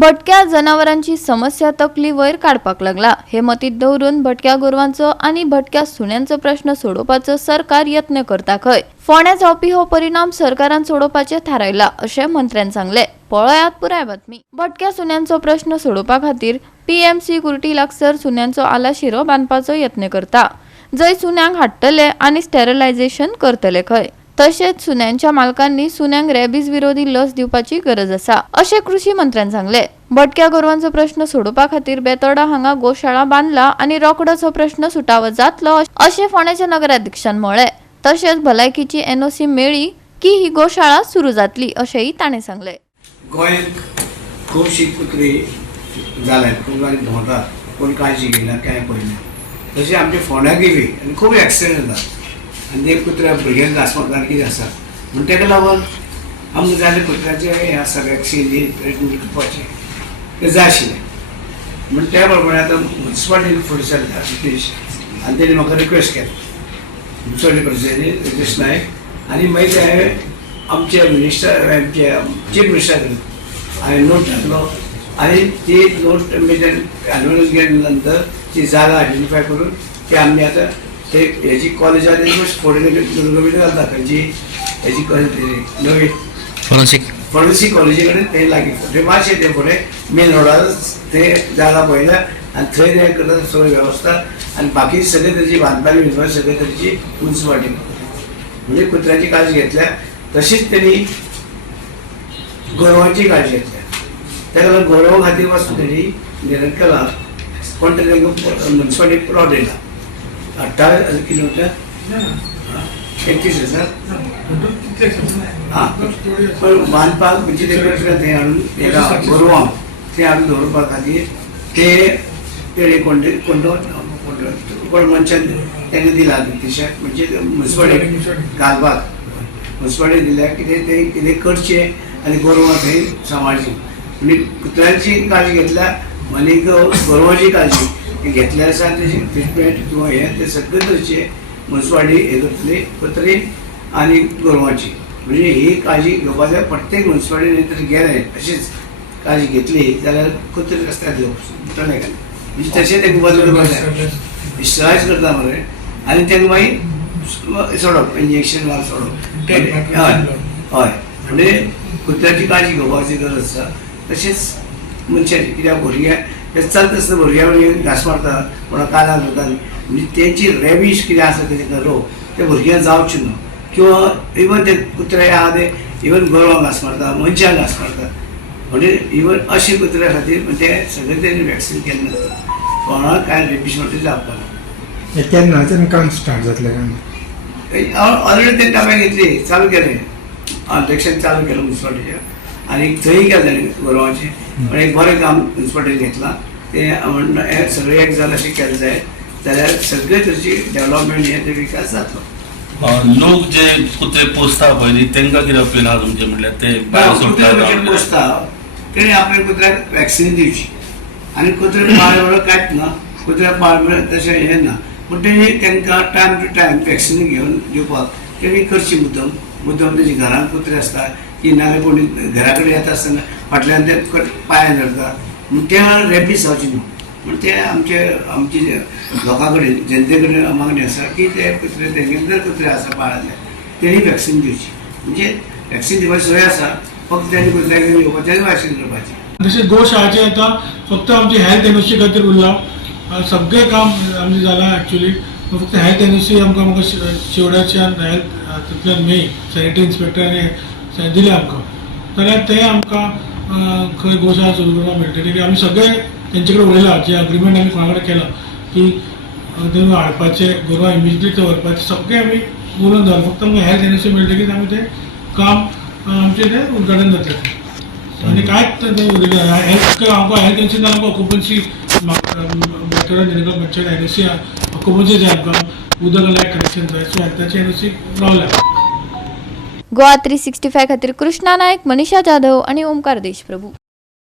भटक्या जनावरांची समस्या तकली वयर काडपाक लागला। हे मतीत दवरून भटक्या गोरवांचो आणि भटक्या सुण्यांचो प्रश्न सोडोवपाचो सरकार यत्न करता खंय। फोंड्या जावपी हो परिणाम सरकारान सोडोवपाचे थारायला अशें मंत्र्यान सांगले। पळयात पुराय बातमी। भटक्या सुण्यांचो प्रश्न सोडोवपा खातीर पीएमसी कुर्टी लागसर सुण्यांचो आलाशिरो बांदपाचो यत्न करता। जंय सुण्यांक हाडटले आणि स्टेरिलायझेशन करतले खंय। तशेंच सुण्यांच्या मालकांनी सुण्यांक रॅबीज विरोधी लस दिवपाची गरज आसा अशें कृषी मंत्र्यान सांगले। भटक्या गोरवांचो प्रश्न सोडोवपा खातीर बेतोडा हांगा गोशाळा बांदला आणि रोखडोच हो प्रश्न सुटावो जातलो अशें फोंड्याच्या नगराध्यक्षान म्हळें। तशेंच भलायकीची एनओसी मेळ्ळी की ही गोशाळा सुरू जातली अशेंय ताणें सांगले। गोंयांत खुबशी कुत्री जाल्यात, खूब आनी भोंवतात, कोण काळजी घेयना कांय पळयना। तशें आमच्या फोंड्याकय बी आनी खूब एक्सिडेंट जातात आनी ते कुत्र्या भुरग्यांक घास मारतात कितें आसा म्हण तेका लागून आमकां जाय कुत्र्याचें हें आसा वॅक्सिन ट्रिटमेंट करपाचें तें जाय आशिल्लें। म्हण त्या प्रमाणे आतां म्युन्सिपालिटी फुडें सरता ब्रिटीश आनी तेणी म्हाका रिक्वेस्ट केली म्युन्सिपालिटी प्रेसिडेंट रितेश नायक आनी मागीर ते आमचे मिनिस्टर आमचे चीफ मिनिस्टर हांवें नोट घातलो आनी ती नोट एन्युअल गेल्या नंतर ती जागा आयडेंटिफाय करून ती आमी आतां ते हेजी कॉलेजां फुडें दुर्गमेट घालता खंयची हेजी नवी फॉरेन्सी कॉलेजी कडेन ते लागीं ते मातशें ते फुडें मेन रोडार ते जागा पळयल्या आनी थंय ते करता सगळी वेवस्था आनी बाकी सगळे तरेची बांदपाची बिंदपाची सगळे तरेची म्युन्सिपालिटी म्हणजे कुत्र्याची काळजी घेतल्या तशीच तेणी गोरवांची काळजी घेतल्या। त्या लागून गोरवां खातीर वचून तेणी निर्णय केला पण तांकां म्युन्सिपालिटी प्लॉट दिला 18 किलोमीटर 31,000 पण बांदपाक म्हणजे ते हाडून एका गोरवांक ते हाडून दवरपा खातीर ते कोण मनशान तेंका दिला तशें म्हणजे म्युन्सिपालिटी घालपाक म्युन्सिपालिटी दिल्या कितें ते कितें करचें आनी गोरवां थंय सांबाळची म्हणजे कुत्र्यांची काळजी घेतल्या आनी गोरवांची काळजी घेतल्या आसा तेजी ट्रिटमेंट किंवा हें ते सगळे तरेचे म्युन्सिपालिटी हे करतली कुत्री आनी गोरवांची म्हणजे ही काळजी घेवपाक जाय। प्रत्येक म्युन्सिपालिटीन तरी गेले अशीच काळजी घेतली जाल्यार कुत्रे रस्त्यार उरतले काय म्हणजे तशें तेंका बदलपाक जाय स्टरायज करता मरे आनी तेंका मागीर सोडप इंजेक्शन मार सोडप हय हय म्हणजे कुत्र्याची काळजी घेवपाची गरज आसा। तशेंच मनशाची कित्याक भुरग्यां ते चलता आसतना भुरग्यां घास मारता कोणा कानार धरता म्हणजे तेंची रॅबीज कितें आसा तेजे रोग ते भुरग्यांक जावचे न्हू किंवा इवन ते कुत्रे आहा ते इवन गोरवांक घास मारता मनशांक घास मारता म्हणजे इवन अशे कुत्र्या खातीर म्हणजे ते सगळे तेणी वॅक्सिन केल्लें नसता कोणाक कांय रॅबीज म्हणटा जावपाक ना। केन्नाच्यान काम स्टार्ट जातलें काय ऑलरेडी ते ताब्यात घेतली चालू केलें अध्यक्षान चालू केलं म्युन्सिपालिटीच्या आनी थंय केलें गोरवांचें पण एक बरें काम म्युन्सिपालिटीन घेतलां ते हे सगळें एक जाल अशें केलें जाय जाल्यार सगळे तरेची डेव्हलपमेंट हे ते विकास जातलो। लोक जे कुत्रे पोसता पळय तेंकां कितें अपील आहा तुमचें म्हटल्यार ते भायर पोसता तेणी आपल्या कुत्र्याक वॅक्सिन दिवची आनी कुत्र्याक पाळ कांयच ना कुत्र्याक पाळ तशें हें ना पूण तेणी तांकां टायम टू टायम वॅक्सिन घेवन दिवपाक तेणी करची मुद्दम तेजी घरांत कुत्रे आसता की नाल्यार कोणी घरा कडेन येता आसतना फाटल्यान ते पांयां धरता म्हूण ते रॅबीज जावची न्हू म्हूण ते आमचे लोकां कडेन जनते कडेन मागणी आसा की ते कुत्रे तेंगेले जर कुत्रे आसा पाळिल्ले तेणी वॅक्सिन दिवची म्हणजे वॅक्सिन दिवपाची सोय आसा फक्त तेणी कुत्र्याक येवपाचें वॅक्सिन करपाचें। तशेंच गोशाळाचें आतां फक्त आमची हेल्थ एनओसी खातीर उरला सगळें काम आमचें जालां एक्चुली फक्त हेल्थ एनओसी आमकां शेवड्याच्यान हेल्थ तितल्यान मेळ्ळी सॅनिटरी इन्स्पेक्टरान दिलें आमकां जाल्यार ते आमकां खंय गोशाळा सुरू करपाक मेळटली की आमी सगळे तेंचे कडेन उलयला जे अग्रिमेंट आमी कोणा कडेन केला की ते हाडपाचे गोरवां इमिजिएटली व्हरपाचे सगळें आमी उलोवन दवरला फक्त आमकां हेल्थ एनओसी मेळटकीच आमी तें काम आमचें तें उदघाटन जातलें आनी कांयच हेल्थ आमकां हेल्थ एनओसी आमकां ऑक्युपन्सी बेतोडा एनओसी ऑक्युपन्सी जाय आमकां उदक लायक कनेक्शन जाय सो हेल्थाची एनओसी रावल्या। गोवा 365 खातीर कृष्णा नायक, मनीषा जाधव आणि ओमकार देशप्रभू।